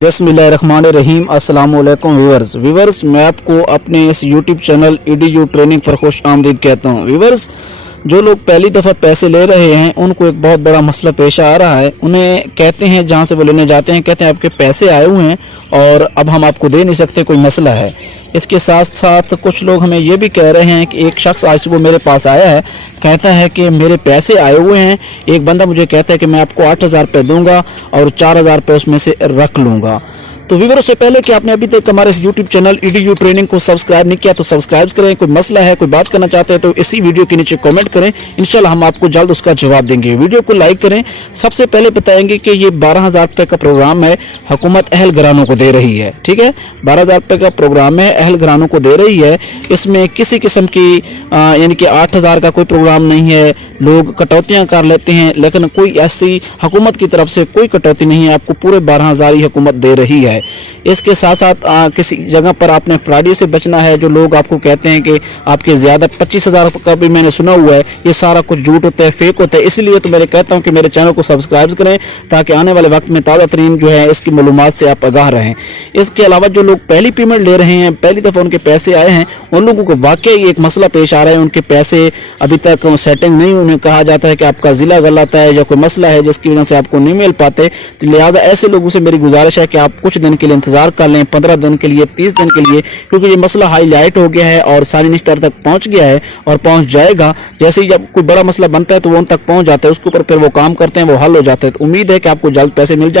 बिस्मिल्लाहिर्रहमानिर्रहीम। अस्सलाम वालेकुम व्यूवर्स मैं आपको अपने इस यूट्यूब चैनल ईडीयू ट्रेनिंग पर खुश आमदीद कहता हूँ। व्यूवर्स, जो लोग पहली दफ़ा पैसे ले रहे हैं उनको एक बहुत बड़ा मसला पेश आ रहा है। उन्हें कहते हैं, जहाँ से वो लेने जाते हैं, कहते हैं आपके पैसे आए हुए हैं और अब हम आपको दे नहीं सकते, कोई मसला है। इसके साथ साथ कुछ लोग हमें ये भी कह रहे हैं कि एक शख्स आज सुबह मेरे पास आया है, कहता है कि मेरे पैसे आए हुए हैं। एक बंदा मुझे कहता है कि मैं आपको 8,000 रुपये दूंगा और 4,000 रुपये उसमें से रख लूँगा। तो व्यूअर, उससे पहले कि आपने अभी तक हमारे इस यूट्यूब चैनल ईडीयू ट्रेनिंग को सब्सक्राइब नहीं किया तो सब्सक्राइब करें। कोई मसला है, कोई बात करना चाहते हैं तो इसी वीडियो के नीचे कमेंट करें, इंशाल्लाह हम आपको जल्द उसका जवाब देंगे। वीडियो को लाइक करें। सबसे पहले बताएंगे कि ये 12,000 रुपये का प्रोग्राम है, हुकूमत अहल घरानों को दे रही है। ठीक है, 12,000 रुपये का प्रोग्राम है, अहल घरानों को दे रही है। इसमें किसी किस्म की यानी कि 8,000 का कोई प्रोग्राम नहीं है। लोग कटौतियाँ कर लेते हैं, लेकिन कोई ऐसी हुकूमत की तरफ से कोई कटौती नहीं है, आपको पूरे 12,000 ही हुकूमत दे रही है। इसके साथ साथ किसी जगह पर आपने फ्रॉडी से बचना है। जो लोग आपको कहते हैं कि आपके ज़्यादा 25,000 का भी मैंने सुना हुआ है, ये सारा कुछ झूठ होता है, फेक होता है। इसलिए तो मैं कहता हूँ कि मेरे चैनल को सब्सक्राइब करें ताकि आने वाले वक्त में ताज़ा तरीन जो है इसकी मालूमात से आप आगाह रहें। इसके अलावा जो लोग पहली पेमेंट ले रहे हैं, पहली दफ़ा उनके पैसे आए हैं, उन लोगों को वाकई एक मसला पेश आ रहा है। उनके पैसे अभी तक सेटिंग नहीं, उन्हें कहा जाता है कि आपका ज़िला गलत है या कोई मसला है जिसकी वजह से आपको नहीं मिल पाते। तो लिहाजा ऐसे लोगों से मेरी गुजारिश है कि आप कुछ दिन के लिए इंतजार कर लें, 15 दिन के लिए, 30 दिन के लिए, क्योंकि ये मसला हाईलाइट हो गया है और सारी निस्तर तक पहुंच गया है और पहुंच जाएगा। जैसे ही जब कोई बड़ा मसला बनता है तो वो उन तक पहुंच जाता है, उसके ऊपर फिर वो काम करते हैं, वो हल हो जाता है। तो उम्मीद है कि आपको जल्द पैसे मिल जाए।